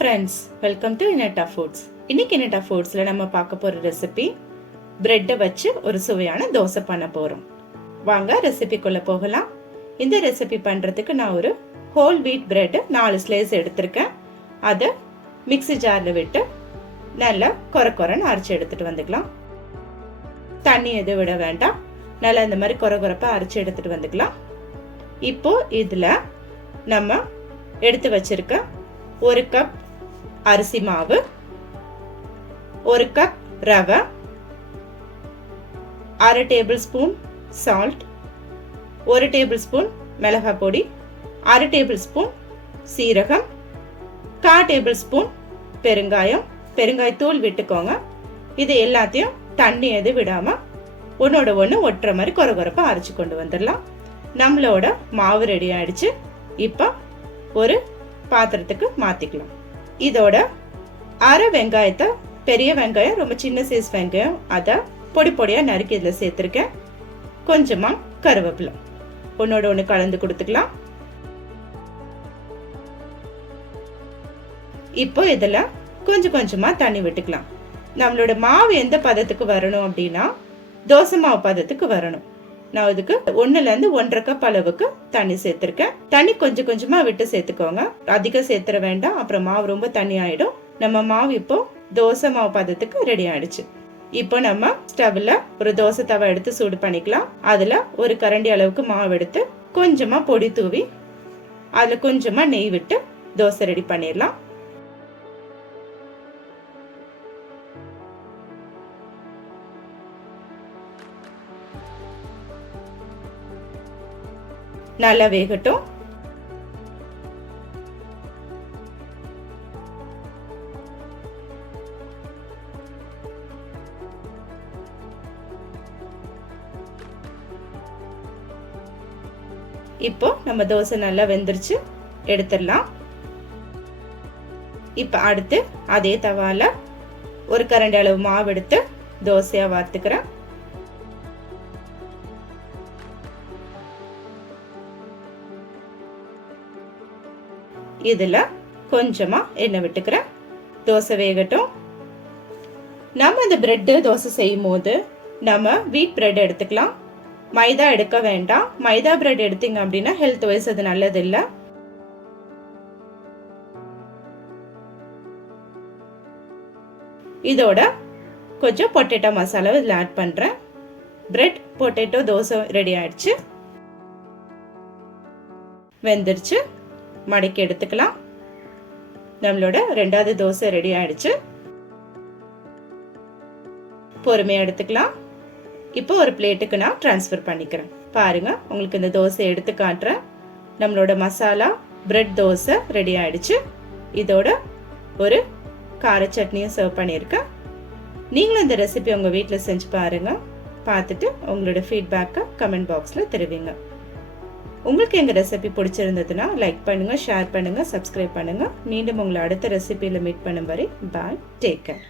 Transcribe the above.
Friends, welcome to இனட்டா foods. இன்னைக்கு இனட்டா ஃபுட்ஸ்ல நம்ம பார்க்க போற ரெசிபி பிரெட்டை வச்சு ஒரு சுவையான தோசை பண்ண போறோம். வாங்க ரெசிபிக்குள்ள போகலாம். இந்த ரெசிபி பண்றதுக்கு நான் ஒரு ஹோல் வீட் பிரெட் 4 ஸ்லைஸ் எடுத்திருக்கேன். அதை மிக்ஸி ஜார்ல விட்டு நல்லா கொரன்னு அரைச்சு எடுத்துட்டு வந்துக்கலாம். தண்ணி எதுவும் விட வேண்டாம். நல்லா இந்த மாதிரி கொரப்பா அரைச்சு எடுத்துட்டு வந்துக்கலாம். இப்போ இதுல நம்ம எடுத்து வச்சிருக்க 1 கப் அரிசி மாவு, 1 கப் ரவை, 1/2 table spoon salt, 1 table spoon மிளகாய் பொடி, 1/2 டேபிள் ஸ்பூன் சீரகம், 1/4 டேபிள் ஸ்பூன் பெருங்காயத்தூள் விட்டுக்கோங்க. இது எல்லாத்தையும் தண்ணி எது விடாம ஒன்னோட ஒன்று ஒட்டுற மாதிரி கொரப்பா அரைச்சு கொண்டு வந்துடலாம். நம்மளோட மாவு ரெடி ஆயிடுச்சு. இப்போ ஒரு பாத்திரத்துக்கு மாத்திக்கலாம். இதோட 1/2 வெங்காயத்தை, பெரிய வெங்காயம், ரொம்ப சின்ன சைஸ் வெங்காயம், அதை பொடி பொடியா நறுக்கி இதுல சேர்த்திருக்கேன். கொஞ்சமா கருவேப்பிலை ஒன்னோட ஒன்று கலந்து கொடுத்துக்கலாம். இப்போ இதுல கொஞ்சம் கொஞ்சமா தண்ணி விட்டுக்கலாம். நம்மளோட மாவு எந்த பதத்துக்கு வரணும் அப்படின்னா தோசை மாவு பதத்துக்கு வரணும். நான் இதுக்கு 1ல இருந்து 1.5 கப் அளவுக்கு தண்ணி சேர்த்திருக்கேன். தண்ணி கொஞ்சம் கொஞ்சமா விட்டு சேர்த்துக்கோங்க. அதிகம் சேர்த்துற வேண்டாம், அப்புறம் மாவு ரொம்ப தண்ணி ஆயிடும். நம்ம மாவு இப்போ தோசை மாவு பதத்துக்கு ரெடி ஆயிடுச்சு. இப்போ நம்ம ஸ்டவ்ல ஒரு தோசை தவா எடுத்து சூடு பண்ணிக்கலாம். அதுல ஒரு கரண்டி அளவுக்கு மாவு எடுத்து கொஞ்சமா பொடி தூவி அதுல கொஞ்சமா நெய் விட்டு தோசை ரெடி பண்ணிடலாம். நல்லா வேகட்டும். இப்போ நம்ம தோசை நல்லா வெந்துருச்சு, எடுத்துடலாம். இப்ப அடுத்து அதே தவால ஒரு கரண்டி அளவு மாவு எடுத்து தோசையா வார்த்துக்கிறேன். இதுல கொஞ்சமா எண்ணெய் விட்டுக்கிறேன். தோசை வேகட்டும். நம்ம இந்த பிரெட் தோசை செய்யும் போது நம்ம வீட் பிரெட் எடுத்துக்கலாம். மைதா எடுக்க வேண்டாம். மைதா பிரெட் எடுத்தீங்க அப்படின்னா ஹெல்த் வைஸ் அது நல்லது இல்லை. இதோட கொஞ்சம் பொட்டேட்டோ மசாலா இதில் ஆட் பண்றேன். பிரெட் பொட்டேட்டோ தோசை ரெடி ஆயிடுச்சு, வெந்துருச்சு. மடக்கி எடுத்துக்கலாம். நம்மளோட 2வது தோசை ரெடி ஆயிடுச்சு. பொறுமையா எடுத்துக்கலாம். இப்போ ஒரு பிளேட்டுக்கு நான் டிரான்ஸ்ஃபர் பண்ணிக்கிறேன். பாருங்க, உங்களுக்கு இந்த தோசை எடுத்து காட்டுறேன். நம்மளோட மசாலா பிரெட் தோசை ரெடி ஆயிடுச்சு. இதோட ஒரு கார சட்னியும் சர்வ் பண்ணியிருக்கேன். நீங்களும் இந்த ரெசிபி உங்க வீட்டில் செஞ்சு பாருங்க. பார்த்துட்டு உங்களோட ஃபீட்பேக்கை கமெண்ட் பாக்ஸ்ல தெரிவிங்க. உங்களுக்கு எங்க ரெசிபி பிடிச்சிருந்ததுன்னா லைக் பண்ணுங்க, ஷேர் பண்ணுங்க, சப்ஸ்கிரைப் பண்ணுங்க. மீண்டும் உங்களை அடுத்த ரெசிபியில மீட் பண்ணும் வரை பாய், டேக் கேர்.